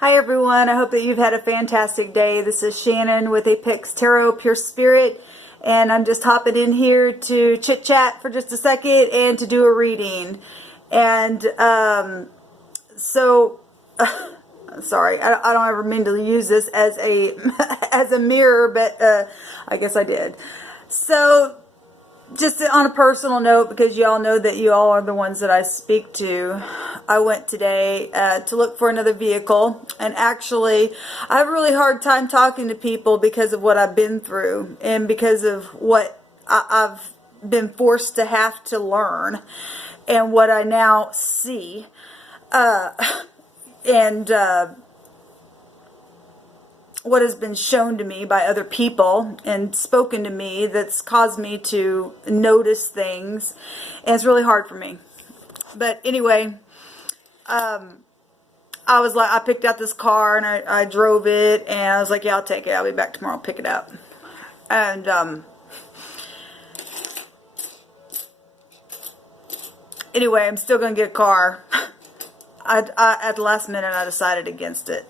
Hi everyone, I hope that you've had a fantastic day. This is Shannon with apextarotpurespirit, and I'm just hopping in here to chit chat for just a second and to do a reading. And sorry, I don't ever mean to use this as a as a mirror, but I guess I did. So just on a personal note, because you all know that you all are the ones that I speak to, I went today to look for another vehicle, and actually I have a really hard time talking to people because of what I've been through and because of what I've been forced to have to learn and what I now see, and what has been shown to me by other people and spoken to me that's caused me to notice things, and it's really hard for me. But anyway, I picked out this car and I drove it, and I was like, yeah, I'll take it. I'll be back tomorrow, pick it up. And anyway, I'm still going to get a car. At the last minute, I decided against it.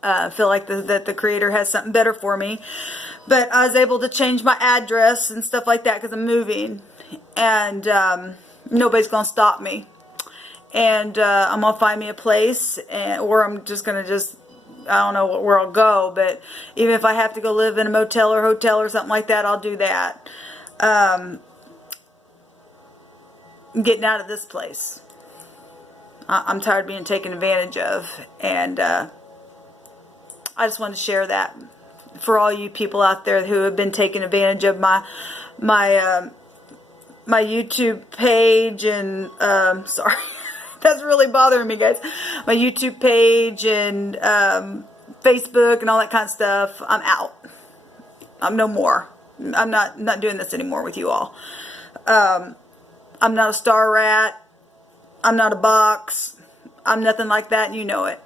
I feel like that the Creator has something better for me. But I was able to change my address and stuff like that because I'm moving. And nobody's going to stop me. And I'm going to find me a place, or I'm just going to I don't know where I'll go. But even if I have to go live in a motel or hotel or something like that, I'll do that. I'm getting out of this place. I'm tired of being taken advantage of. And I just wanted to share that for all you people out there who have been taking advantage of my YouTube page, and sorry, that's really bothering me, guys. My YouTube page and Facebook and all that kind of stuff. I'm out. I'm no more. I'm not doing this anymore with you all. I'm not a star rat. I'm not a box. I'm nothing like that, and you know it.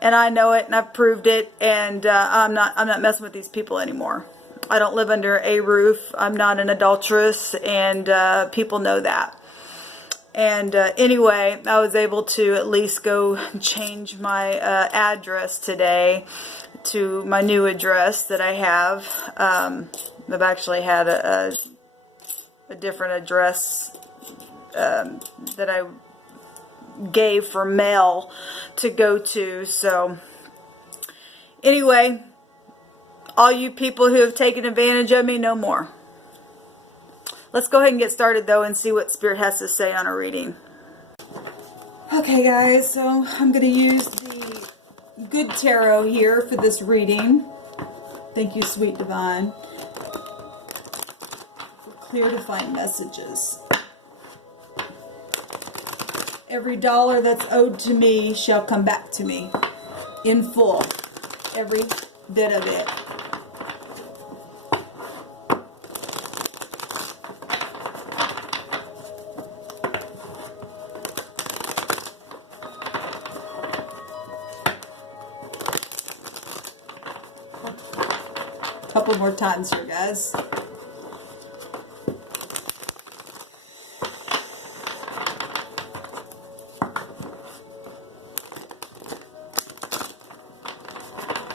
And I know it, and I've proved it, and I'm not messing with these people anymore. I don't live under a roof. I'm not an adulteress, and people know that. And anyway, I was able to at least go change my address today to my new address that I have. I've actually had a different address that I gave for mail to go to. So anyway, all you people who have taken advantage of me, no more. Let's go ahead and get started though and see what Spirit has to say on a reading. Okay guys, so I'm going to use the Good Tarot here for this reading. Thank you, Sweet Divine, for clear defined messages. Every dollar that's owed to me shall come back to me in full. Every bit of it. A couple more times here, guys.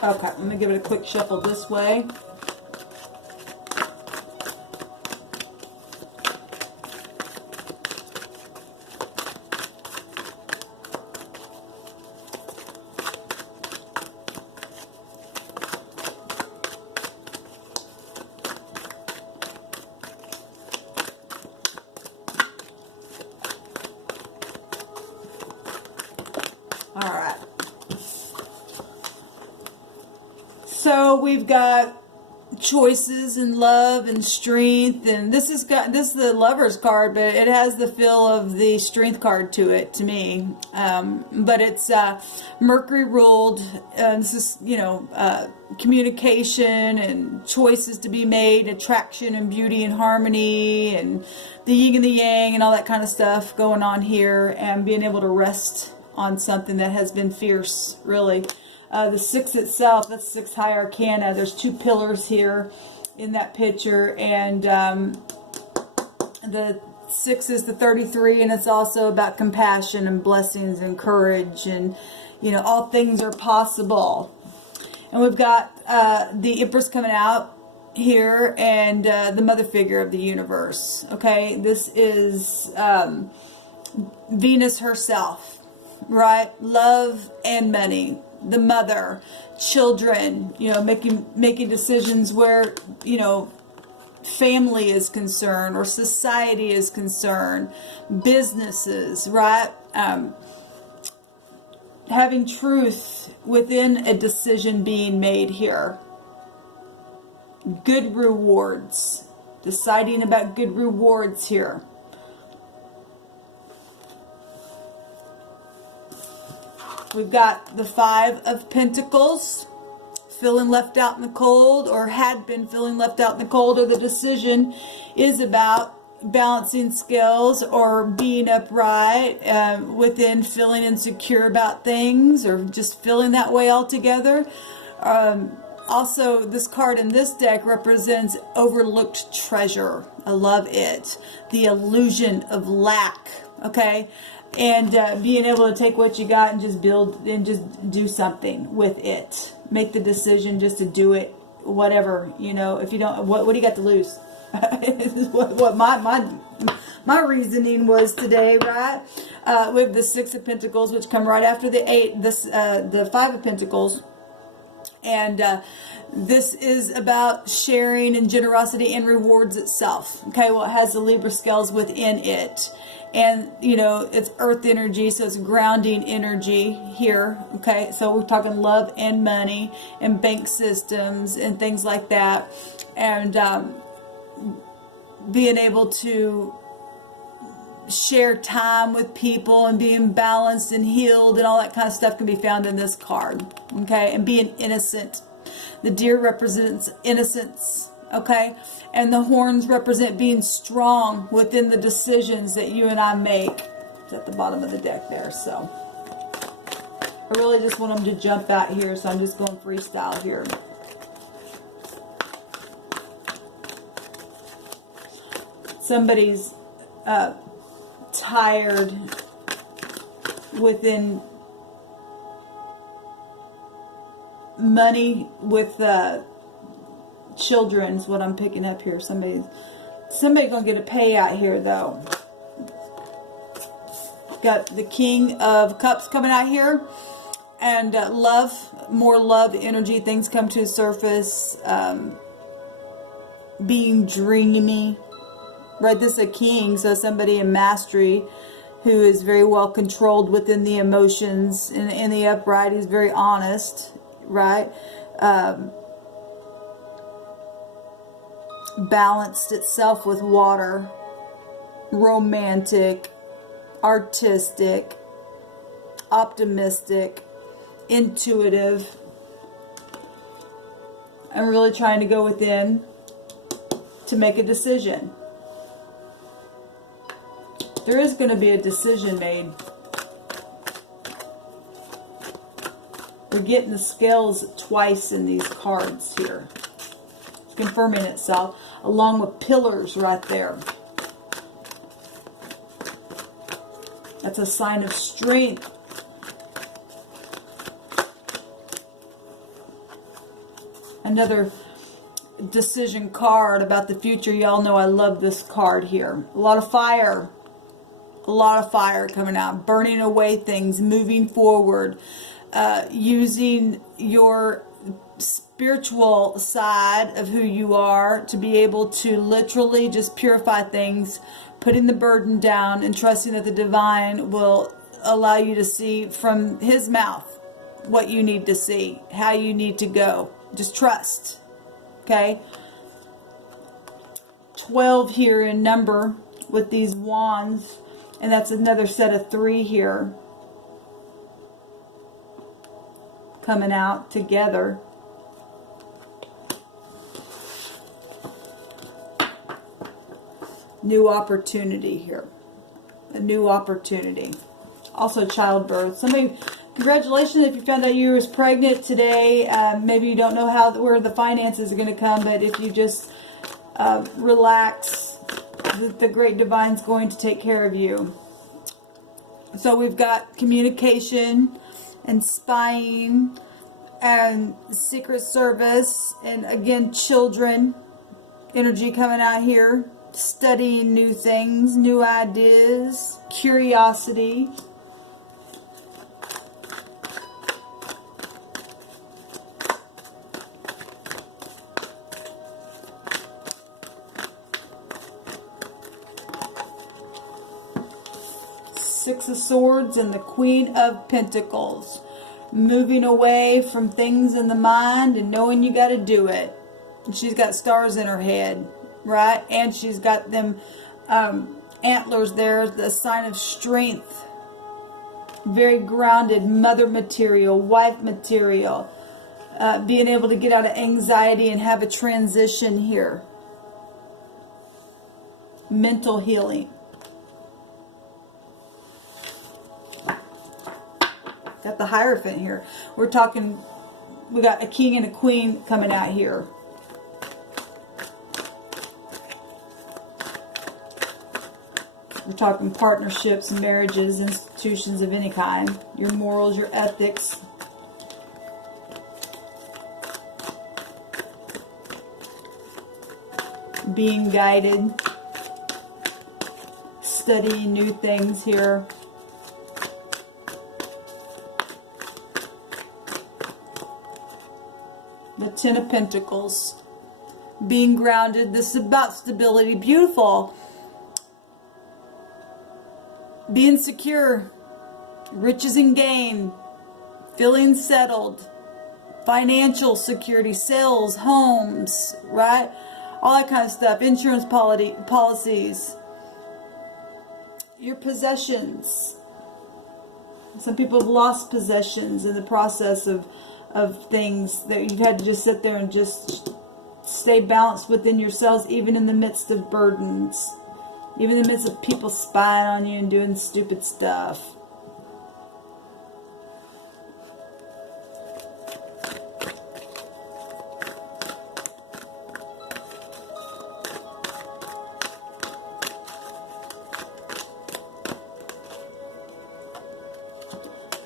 Okay, I'm going to give it a quick shuffle this way. All right. So we've got choices and love and strength, and this is the Lover's card, but it has the feel of the Strength card to it to me. But it's Mercury ruled. This is communication and choices to be made, attraction and beauty and harmony, and the yin and the yang and all that kind of stuff going on here, and being able to rest on something that has been fierce, really. The six itself, that's six high arcana. There's two pillars here in that picture, and the 6 is the 33, and it's also about compassion and blessings and courage and, You know, all things are possible. And we've got the Empress coming out here, and the mother figure of the universe. Okay, this is Venus herself, right? Love and money, the mother, children, you know, making decisions where, you know, family is concerned or society is concerned, businesses, right? Having truth within a decision being made here. Good rewards. Deciding about good rewards here. We've got the Five of Pentacles. Feeling left out in the cold, or had been feeling left out in the cold, or the decision is about balancing scales or being upright within feeling insecure about things, or just feeling that way altogether. Also, this card in this deck represents overlooked treasure. I love it. The illusion of lack, okay? And being able to take what you got and just build and just do something with it. Make the decision just to do it, whatever, you know. If you don't, what do you got to lose? what my reasoning was today, right? With the Six of Pentacles, which come right after the Five of Pentacles. And this is about sharing and generosity and rewards itself. Okay, well, it has the Libra scales within it. And, you know, it's earth energy, so it's grounding energy here. Okay, so we're talking love and money and bank systems and things like that. And being able to share time with people and being balanced and healed and all that kind of stuff can be found in this card. Okay, and being innocent. The deer represents innocence. Okay, and the horns represent being strong within the decisions that you and I make. It's at the bottom of the deck there. So I really just want them to jump out here, so I'm just going freestyle here. Somebody's tired within money with children's what I'm picking up here. Somebody gonna get a payout here though. Got the King of Cups coming out here, and love, more love energy. Things come to the surface. Being dreamy, right? This is a king, so somebody in mastery who is very well controlled within the emotions. In the upright, he's very honest, right? Balanced itself with water, romantic, artistic, optimistic, intuitive, and really trying to go within to make a decision. There is going to be a decision made. We're getting the scales twice in these cards here. It's confirming itself, along with pillars right there. That's a sign of strength. Another decision card about the future. Y'all know I love this card here. A lot of fire. A lot of fire coming out. Burning away things. Moving forward. Using your spiritual side of who you are to be able to literally just purify things. Putting the burden down and trusting that the divine will allow you to see from his mouth what you need to see. How you need to go. Just trust. Okay, 12 here in number with these wands, and that's another set of 3 here coming out together. New opportunity here, a new opportunity. Also childbirth. Somebody, congratulations if you found out you was pregnant today. Maybe you don't know where the finances are going to come, but if you just relax, the great divine's going to take care of you. So we've got communication and spying and Secret Service, and again, children energy coming out here. Studying new things, new ideas, curiosity. Six of Swords and the Queen of Pentacles. Moving away from things in the mind and knowing you got to do it. And she's got stars in her head, right? And she's got them antlers there, the sign of strength. Very grounded, mother material, wife material. Being able to get out of anxiety and have a transition here. Mental healing. Got the Hierophant here. We're talking, we got a king and a queen coming out here. We're talking partnerships, marriages, institutions of any kind. Your morals, your ethics. Being guided. Studying new things here. The Ten of Pentacles. Being grounded. This is about stability. Beautiful. Being secure. Riches and gain. Feeling settled. Financial security. Sales. Homes. Right? All that kind of stuff. Insurance policies. Your possessions. Some people have lost possessions in the process of things that you've had to just sit there and just stay balanced within yourselves, even in the midst of burdens, even in the midst of people spying on you and doing stupid stuff.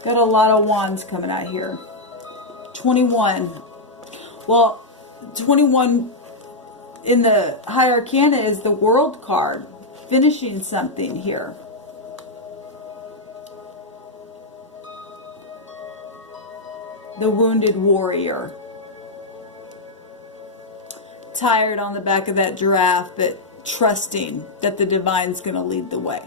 Got a lot of wands coming out here. 21. Well, 21 in the High Arcana is the World card. Finishing something here. The Wounded Warrior. Tired on the back of that giraffe, but trusting that the divine's going to lead the way.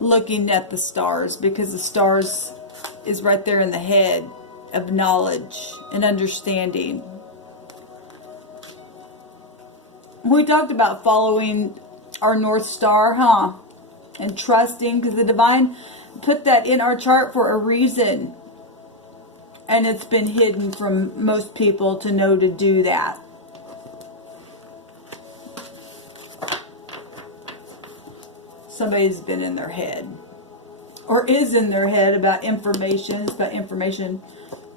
Looking at the stars, because the stars is right there in the head of knowledge and understanding. We talked about following our North Star, huh? And trusting, because the divine put that in our chart for a reason. And it's been hidden from most people to know to do that. Somebody's been in their head. Or is in their head about information. It's about information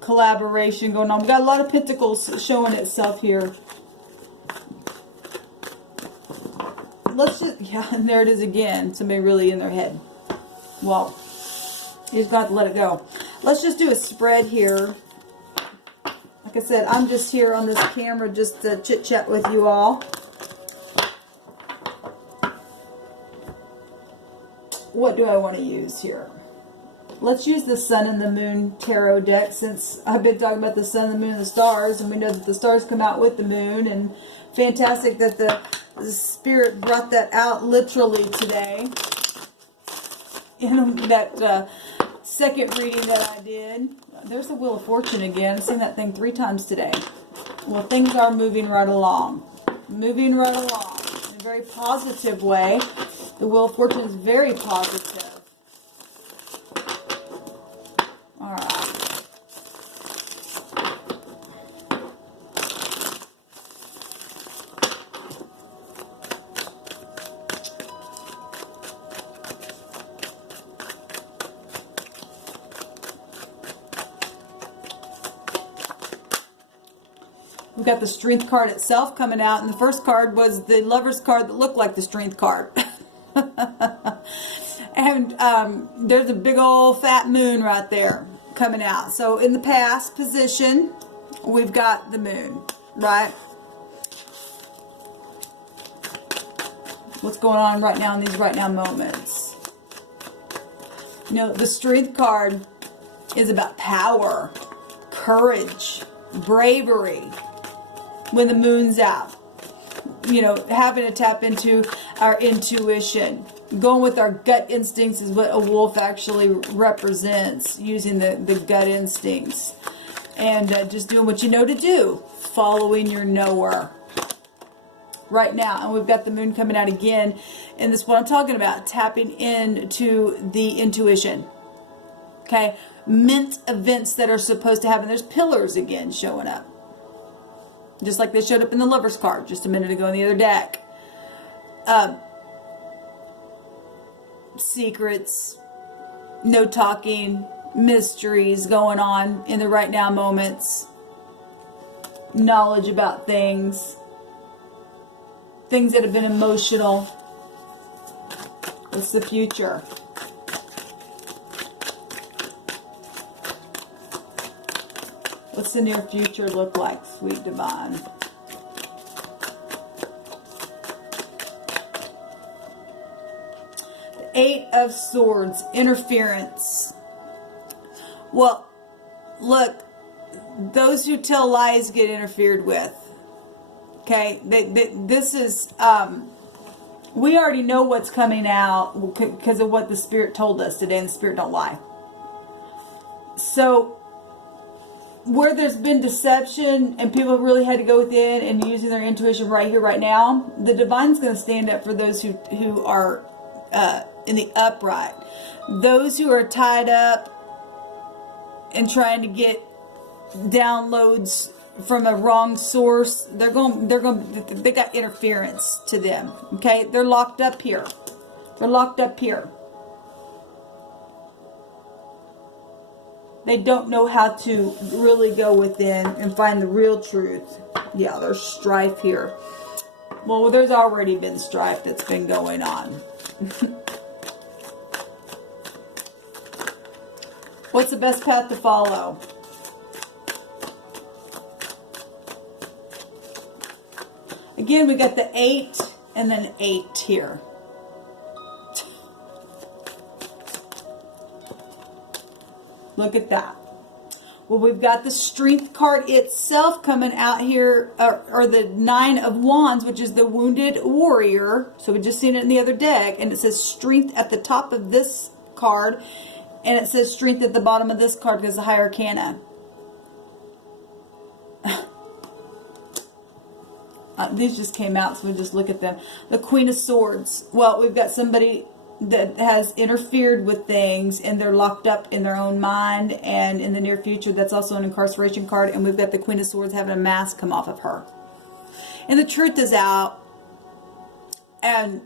collaboration going on. We've got a lot of pentacles showing itself here. Let's just, yeah, and there it is again. Somebody really in their head. Well, you just got to let it go. Let's just do a spread here. Like I said, I'm just here on this camera just to chit-chat with you all. What do I want to use here? Let's use the Sun and the Moon Tarot deck, since I've been talking about the Sun, the Moon, and the stars, and we know that the stars come out with the Moon, and fantastic that the Spirit brought that out literally today in that second reading that I did. There's the Wheel of Fortune again. I've seen that thing 3 times today. Well, things are moving right along. Moving right along in a very positive way. The Wheel of Fortune is very positive. All right. We've got the Strength card itself coming out, and the first card was the Lover's card that looked like the Strength card. there's a big old fat moon right there coming out. So in the past position, we've got the moon, right? What's going on right now in these right now moments? You know, the Strength card is about power, courage, bravery when the moon's out. You know, having to tap into our intuition. Going with our gut instincts is what a wolf actually represents, using the gut instincts. And just doing what you know to do, following your knower. Right now, and we've got the moon coming out again, and this is what I'm talking about, tapping into the intuition. Okay, meant events that are supposed to happen. There's pillars again showing up, just like they showed up in the Lovers card just a minute ago in the other deck. Secrets, no talking, mysteries going on in the right now moments, knowledge about things that have been emotional. It's the future. What's the near future look like, sweet divine? The Eight of Swords, interference. Well, look, those who tell lies get interfered with. Okay, this is, we already know what's coming out because of what the Spirit told us today, and the Spirit don't lie. So, where there's been deception and people really had to go within and using their intuition right here, right now, the Divine's going to stand up for those who are in the upright. Those who are tied up and trying to get downloads from a wrong source, they got interference to them. Okay, they're locked up here. They're locked up here. They don't know how to really go within and find the real truth. Yeah, there's strife here. Well, there's already been strife that's been going on. What's the best path to follow? Again, we got the 8 and then 8 here. Look at that. Well, we've got the Strength card itself coming out here, or the 9 of Wands, which is the Wounded Warrior. So we just seen it in the other deck, and it says Strength at the top of this card, and it says Strength at the bottom of this card because the High Arcana. These just came out, so we just look at them. The Queen of Swords. Well, we've got somebody that has interfered with things, and they're locked up in their own mind, and in the near future, that's also an incarceration card. And we've got the Queen of Swords having a mask come off of her. And the truth is out. And,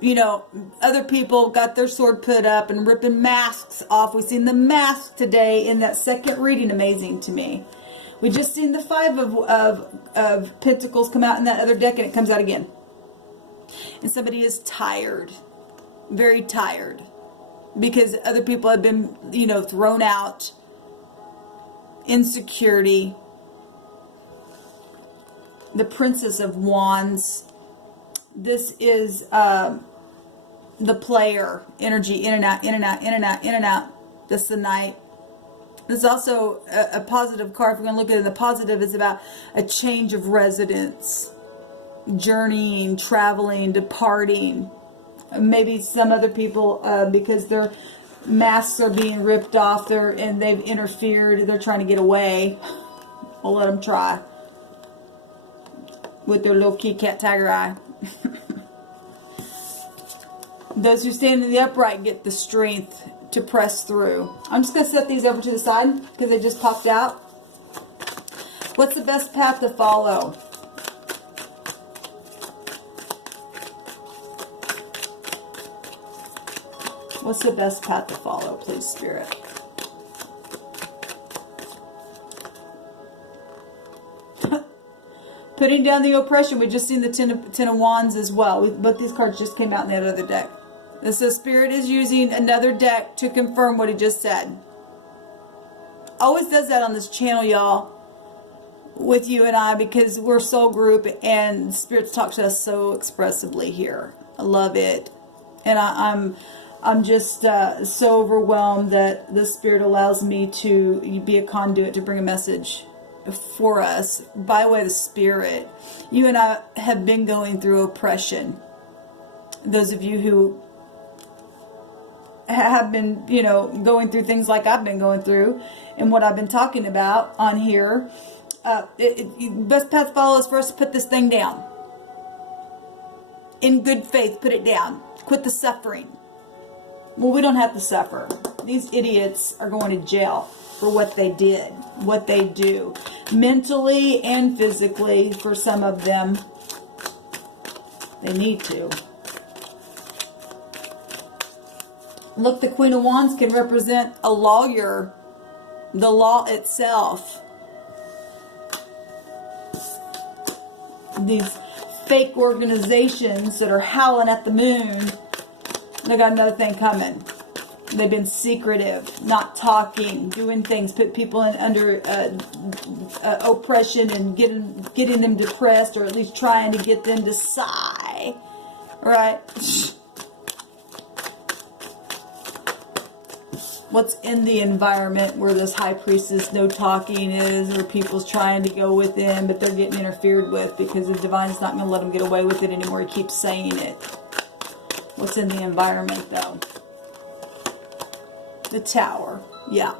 you know, other people got their sword put up and ripping masks off. We've seen the mask today in that second reading. Amazing to me. We just seen the 5 of Pentacles come out in that other deck, and it comes out again. And somebody is tired. Very tired. Because other people have been, you know, thrown out. Insecurity. The Princess of Wands. This is the player energy. In and out, in and out, in and out, in and out. This is the Knight. This is also a positive card. If we're going to look at it, the positive is about a change of residence, journeying, traveling, departing. Maybe some other people, because their masks are being ripped off and they've interfered, they're trying to get away. We'll let them try with their little kitty cat tiger eye. Those who stand in the upright get the strength to press through. I'm just going to set these over to the side because they just popped out. What's the best path to follow? What's the best path to follow, please, Spirit? Putting down the oppression. We just seen the Ten of Wands as well. Both these cards just came out in that other deck. And so Spirit is using another deck to confirm what he just said. Always does that on this channel, y'all, with you and I, because we're soul group and Spirit talks to us so expressively here. I love it. And I'm just so overwhelmed that the Spirit allows me to be a conduit to bring a message for us by way of the Spirit. You and I have been going through oppression. Those of you who have been, you know, going through things like I've been going through and what I've been talking about on here, best path to follow is for us to put this thing down. In good faith, put it down. Quit the suffering. Well, we don't have to suffer. These idiots are going to jail for what they did, what they do, mentally and physically. For some of them, they need to. Look, the Queen of Wands can represent a lawyer, the law itself. These fake organizations that are howling at the moon, they got another thing coming. They've been secretive, not talking, doing things, put people under oppression and getting them depressed, or at least trying to get them to sigh, right? What's in the environment where this high priestess no talking is, or people's trying to go within, but they're getting interfered with because the divine is not going to let them get away with it anymore. He keeps saying it. What's in the environment, though? The Tower. Yeah.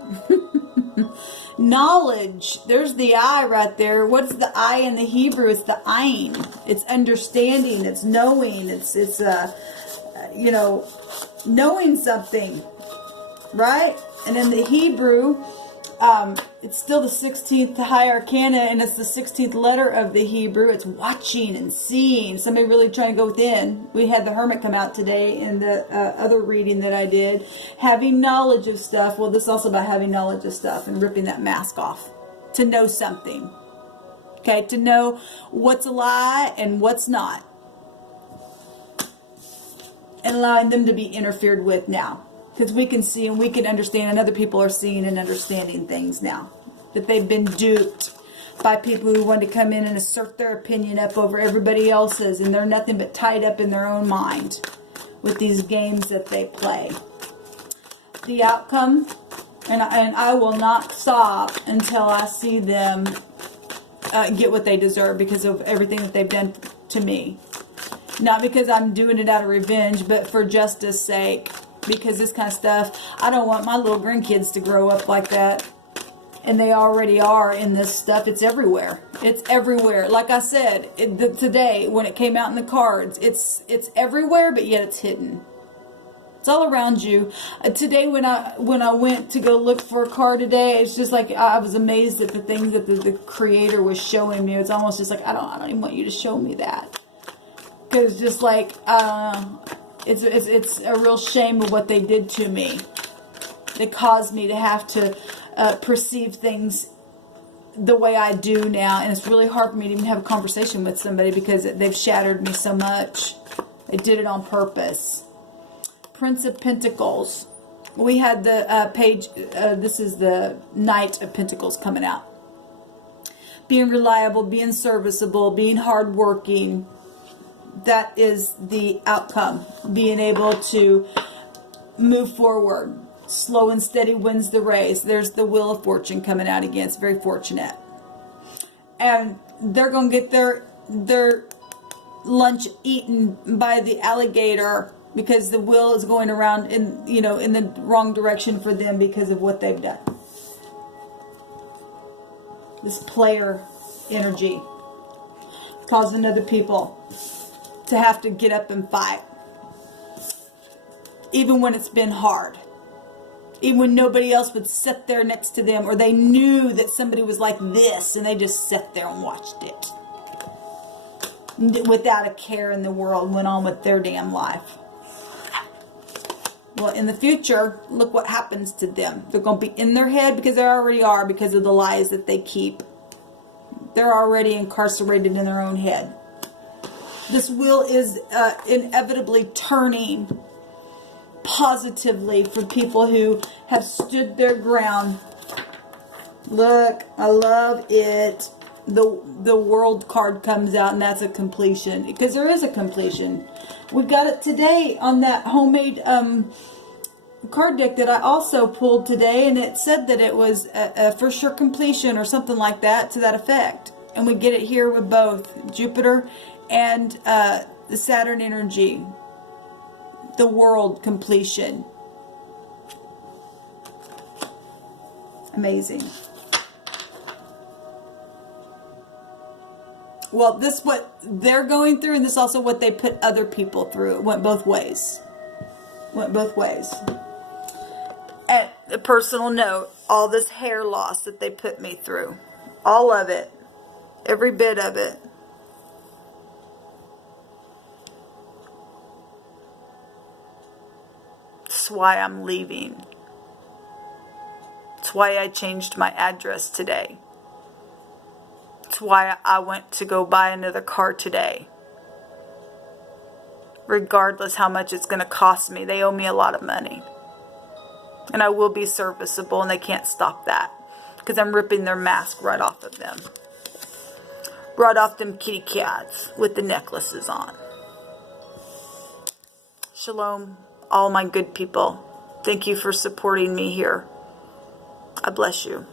Knowledge. There's the I right there. What's the I in the Hebrew? It's the Ein. It's understanding. It's knowing. It's you know, knowing something. Right? And in the Hebrew, it's still the 16th high arcana, and it's the 16th letter of the Hebrew. It's watching and seeing. Somebody really trying to go within. We had the Hermit come out today in the other reading that I did. Having knowledge of stuff. Well, this is also about having knowledge of stuff and ripping that mask off. To know something. Okay? To know what's a lie and what's not. And allowing them to be interfered with now. Because we can see and we can understand, and other people are seeing and understanding things now. That they've been duped by people who want to come in and assert their opinion up over everybody else's. And they're nothing but tied up in their own mind with these games that they play. The outcome, and I will not stop until I see them get what they deserve because of everything that they've done to me. Not because I'm doing it out of revenge, but for justice sake. Because this kind of stuff, I don't want my little grandkids to grow up like that. And they already are in this stuff. It's everywhere. It's everywhere. Like I said, today when it came out in the cards, it's everywhere, but yet it's hidden. It's all around you. Today when I went to go look for a card today, it's just like I was amazed at the things that the Creator was showing me. It's almost just like I don't even want you to show me that. Because just like It's a real shame of what they did to me. It caused me to have to perceive things the way I do now. And it's really hard for me to even have a conversation with somebody because they've shattered me so much. They did it on purpose. Prince of Pentacles. We had the page, this is the Knight of Pentacles coming out. Being reliable, being serviceable, being hardworking. That is the outcome. Being able to move forward. Slow and steady wins the race. There's the Wheel of Fortune coming out again. It's very fortunate. And they're going to get their lunch eaten by the alligator because the wheel is going around in the wrong direction for them because of what they've done. This player energy causing other people to have to get up and fight. Even when it's been hard. Even when nobody else would sit there next to them, or they knew that somebody was like this and they just sat there and watched it. Without a care in the world, went on with their damn life. Well, in the future, look what happens to them. They're going to be in their head because they already are because of the lies that they keep. They're already incarcerated in their own head. This wheel is inevitably turning positively for people who have stood their ground. Look, I love it. The World card comes out, and that's a completion, because there is a completion. We got it today on that homemade card deck that I also pulled today, and it said that it was a for sure completion or something like that, to that effect. And we get it here with both Jupiter and the Saturn energy. The World completion. Amazing. Well, this is what they're going through, and this is also what they put other people through. It went both ways. Went both ways. And a personal note, all this hair loss that they put me through. All of it. Every bit of it. That's why I'm leaving. That's why I changed my address today. That's why I went to go buy another car today. Regardless how much it's going to cost me. They owe me a lot of money. And I will be serviceable, and they can't stop that. Because I'm ripping their mask right off of them. Right off them kitty cats with the necklaces on. Shalom, all my good people. Thank you for supporting me here. I bless you.